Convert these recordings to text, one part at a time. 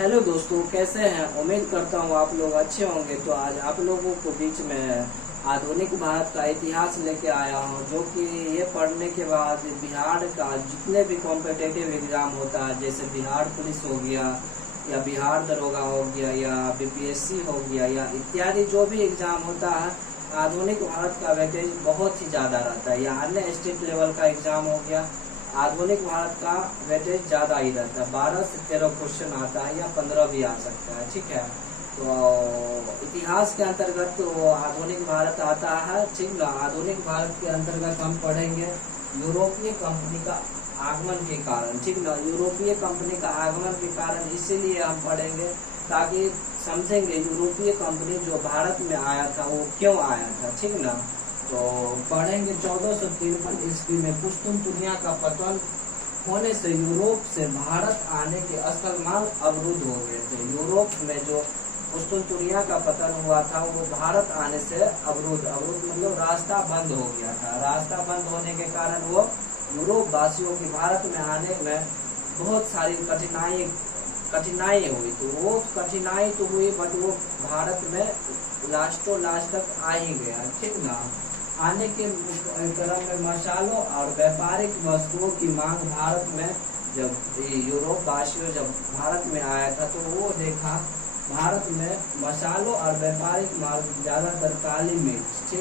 Hello दोस्तों, कैसे हैं। उम्मीद करता हूँ आप लोग अच्छे होंगे। तो आज आप लोगों को बीच में आधुनिक भारत का इतिहास लेके आया हूँ, जो कि ये पढ़ने के बाद बिहार का जितने भी कॉम्पिटेटिव एग्जाम होता है, जैसे बिहार पुलिस हो गया या बिहार दरोगा हो गया या बीपीएससी हो गया या इत्यादि जो भी एग्जाम होता है, आधुनिक भारत का वेटेज बहुत ही ज़्यादा रहता है। या अन्य स्टेट लेवल का एग्जाम हो गया, आधुनिक भारत का वेटेज ज्यादा ही रहता है। 12 से 13 क्वेश्चन आता है या 15 भी आ सकता है। ठीक है, तो इतिहास के अंतर्गत तो आधुनिक भारत आता है। ठीक ना, आधुनिक भारत के अंतर्गत हम पढ़ेंगे यूरोपीय कंपनी का आगमन के कारण। ठीक ना, यूरोपीय कंपनी का आगमन के कारण इसीलिए हम पढ़ेंगे ताकि समझेंगे यूरोपीय कंपनी जो भारत में आया था वो क्यों आया था। ठीक ना, तो पढ़ेंगे 1453 ईस्वी में कुस्तुनतुनिया का पतन होने से यूरोप से भारत आने के स्थल मार्ग अवरुद्ध हो गए थे। यूरोप में जो कुस्तुनतुनिया का पतन हुआ था वो भारत आने से अवरुद्ध मतलब रास्ता बंद हो गया था। रास्ता बंद होने के कारण वो यूरोप वासियों की भारत में आने में बहुत सारी कठिनाई हुई। तो वो कठिनाई तो हुई, बट वो भारत में लास्ट तक आ ही गया। ठीक ना, आने के क्रम में मसालों और व्यापारिक वस्तुओं की मांग भारत में, जब यूरोप वासियों जब भारत में आया था तो वो देखा भारत में मसालों और व्यापारिक मांग ज्यादातर काली मिर्च,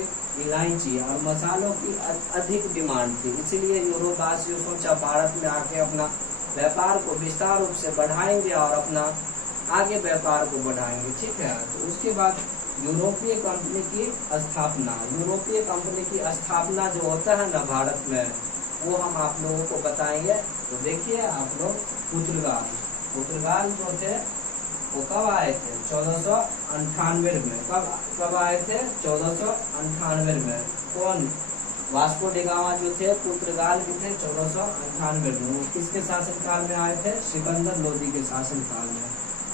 इलायची और मसालों की अधिक डिमांड थी। इसीलिए यूरोप वासियों सोचा भारत में आके अपना व्यापार को विस्तार रूप से बढ़ाएंगे और अपना आगे व्यापार को बढ़ाएंगे। ठीक है, तो उसके बाद यूरोपीय कंपनी की स्थापना। यूरोपीय कंपनी की स्थापना जो होता है ना भारत में, वो हम आप लोगों को बताएंगे। तो देखिए आप लोग, पुर्तगाल जो थे वो कब आए थे? 1498 में। कब आए थे? 1498 में। कौन? वास्को डी गामा जो थे पुर्तगाल के थे 1498 में। वो किसके शासनकाल में आए थे? सिकंदर लोदी के शासनकाल में।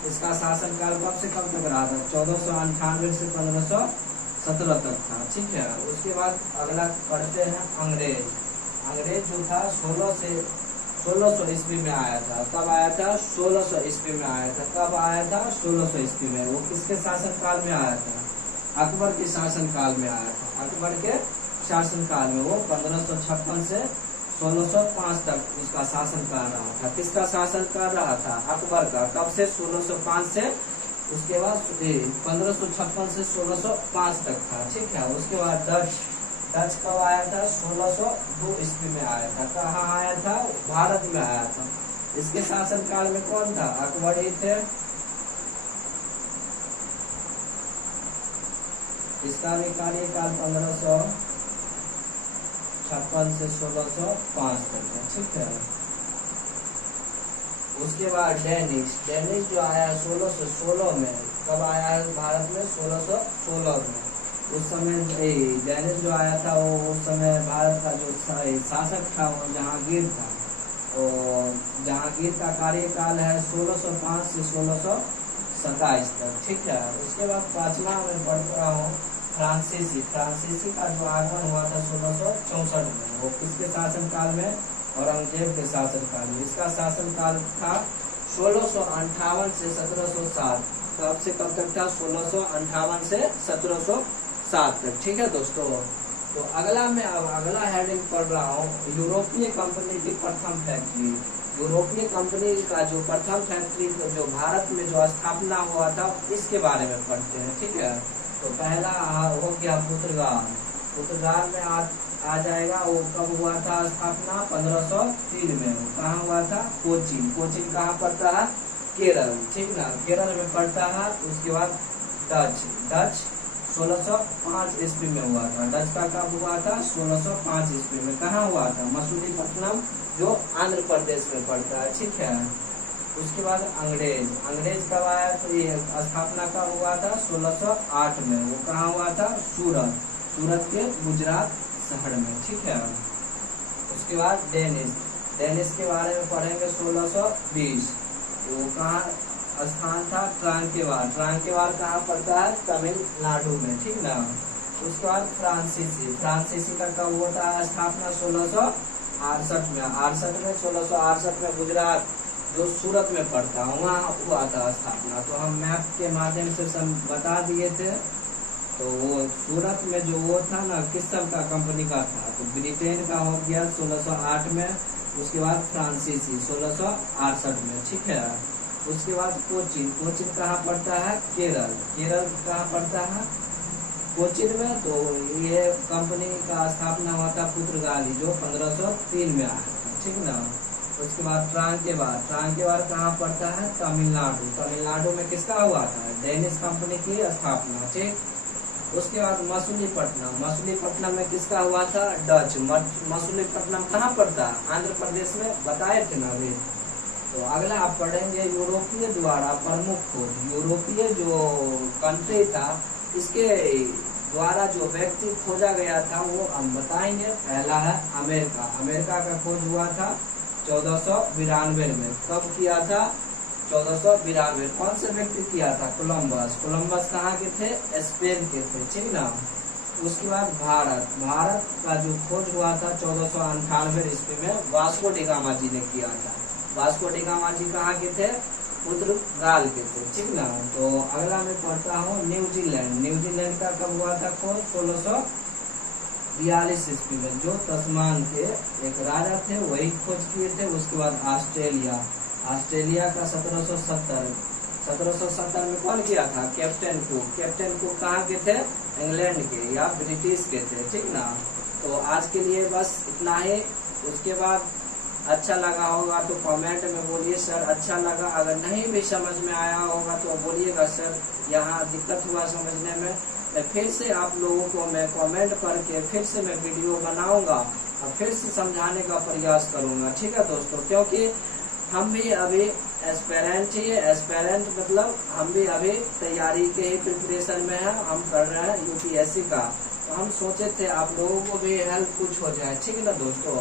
इसका शासनकाल कब से कब तक रहा था? 1498 से 1517 तक था। ठीक है, उसके बाद अगला पढ़ते हैं अंग्रेज जो था 1600 ईस्वी में आया था। कब आया था? 1600 ईस्वी में आया था। कब आया था? 1600 ईस्वी में। वो किसके शासनकाल में आया था? अकबर के शासनकाल में आया था। अकबर के शासनकाल में वो 1556 से 1605 तक उसका शासनकाल रहा था। किसका शासनकाल रहा था? अकबर का। कब से? 1605 से, उसके बाद 1556 से 1605 तक था। ठीक है, उसके बाद डच कब आया था? 1602 ईस्वी में आया था। कहाँ आया था? भारत में आया था। इसके शासनकाल में कौन था? अकबर ही थे। इसका भी कार्यकाल 1556 से 1605 तक है। ठीक है, उसके बाद डेनिश जो आया 1616 में। कब आया है भारत में? 1616 में। उस समय डेनिश जो आया था वो उस समय भारत का जो शासक था वो जहांगीर था। और जहांगीर का कार्यकाल है 1605 से 1627 तक। ठीक है, उसके बाद पांचवा में पढ़ रहा हूँ फ्रांसीसी का जो आगमन हुआ था 1664 में। वो किसके शासनकाल में? औरंगजेब के शासनकाल में। इसका शासनकाल था 1658 से 1707। कब से कब तक था? 1658 से 1707 तक। ठीक है दोस्तों, तो अगला हेडिंग पढ़ रहा हूँ यूरोपीय कंपनी की प्रथम फैक्ट्री। यूरोपीय कंपनी का जो प्रथम फैक्ट्री जो भारत में जो स्थापना हुआ था, इसके बारे में पढ़ते हैं। ठीक है, तो पहला हो गया पुर्तगाल में आ जाएगा। वो कब हुआ था स्थापना? 1503 में। कहाँ हुआ था? कोचीन कहाँ पड़ता है? केरल। ठीक ना, केरल में पड़ता है। उसके बाद डच 1605 ईस्वी में हुआ था। डच का कब हुआ था? 1605 ईस्वी में। कहाँ हुआ था? मसूलीपट्टनम जो आंध्र प्रदेश में पड़ता है। ठीक है, उसके बाद अंग्रेज कब आया? तो ये स्थापना कब हुआ था? 1608 में। वो कहाँ हुआ था? सूरत के गुजरात शहर में। ठीक है, उसके बाद डेनिश के बारे में पढ़ेंगे 1620। वो कहाँ स्थान था? ट्रांकेवार कहाँ पड़ता है? तमिलनाडु में। ठीक ना, उसके बाद फ्रांसीसी का कब होता है स्थापना? 1668 में। 1668 में गुजरात जो सूरत में पड़ता है वहाँ हुआ था स्थापना। तो हम मैप के माध्यम से सब बता दिए थे। तो वो सूरत में जो वो था ना किस सब का कंपनी का था, तो ब्रिटेन का हो गया 1608 में, उसके बाद फ्रांसीसी 1668 में, ठीक है। उसके बाद कोचिन, कोचिन कहाँ पड़ता है, केरल, केरल कहाँ पड़ता है, कोचिन में। तो ये कंपनी का स्थापना हुआ था पुर्तगाली, जो 1503 में आया था, ठीक ना। उसके बाद ट्रांकेबार, ट्रांकेबार कहाँ पड़ता है, तमिलनाडु, तमिलनाडु में किसका हुआ था, डेनिश कंपनी की स्थापना, ठीक। उसके बाद मसूलीपट्टनम, मसूलीपट्टनम में किसका हुआ था, डच। मसूलीपट्टनम कहाँ पड़ता है, आंध्र प्रदेश में, बताए थे ना अभी। तो अगला आप पढ़ेंगे यूरोपीय द्वारा प्रमुख खोज, यूरोपीय जो कंट्री था इसके द्वारा जो व्यक्ति खोजा गया था वो हम बताएंगे। पहला है अमेरिका, अमेरिका का खोज हुआ था 1492 में। कब किया था, 1492। कौन से व्यक्ति किया था, कोलंबस, कोलंबस कहाँ के थे, स्पेन के थे, ठीक ना। उसके बाद भारत, भारत का जो खोज हुआ था 1498 ईस्वी में वास्को डी गामा जी ने किया था। वास्को डी गामा जी कहाँ के थे, पुर्तगाल के थे, ठीक ना। तो अगला मैं पढ़ता हूँ न्यूजीलैंड, न्यूजीलैंड का कब हुआ था खोज, 1642 ईस्वी में, जो तस्मान के एक राजा थे वही खोज किए थे। उसके बाद ऑस्ट्रेलिया, ऑस्ट्रेलिया का 1770 में कौन किया था, कैप्टन कुक, कैप्टन कुक कहाँ के थे, इंग्लैंड के या ब्रिटिश के थे, ठीक ना। तो आज के लिए बस इतना ही। उसके बाद अच्छा लगा होगा तो कमेंट में बोलिए सर अच्छा लगा, अगर नहीं भी समझ में आया होगा तो बोलिएगा सर यहाँ दिक्कत हुआ समझने में। फिर से आप लोगों को मैं कमेंट करके फिर से मैं वीडियो बनाऊंगा और फिर से समझाने का प्रयास करूंगा, ठीक है दोस्तों। क्योंकि हम भी अभी एस्पेरेंट ही है, एस्पेरेंट मतलब हम भी अभी तैयारी के ही प्रिपरेशन में है, हम कर रहे हैं यूपीएससी का। तो हम सोचे थे आप लोगों को भी हेल्प कुछ हो जाए, ठीक है ना दोस्तों।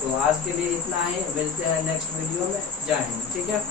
तो आज के लिए इतना ही, मिलते हैं नेक्स्ट वीडियो में, जय हिंद, ठीक है।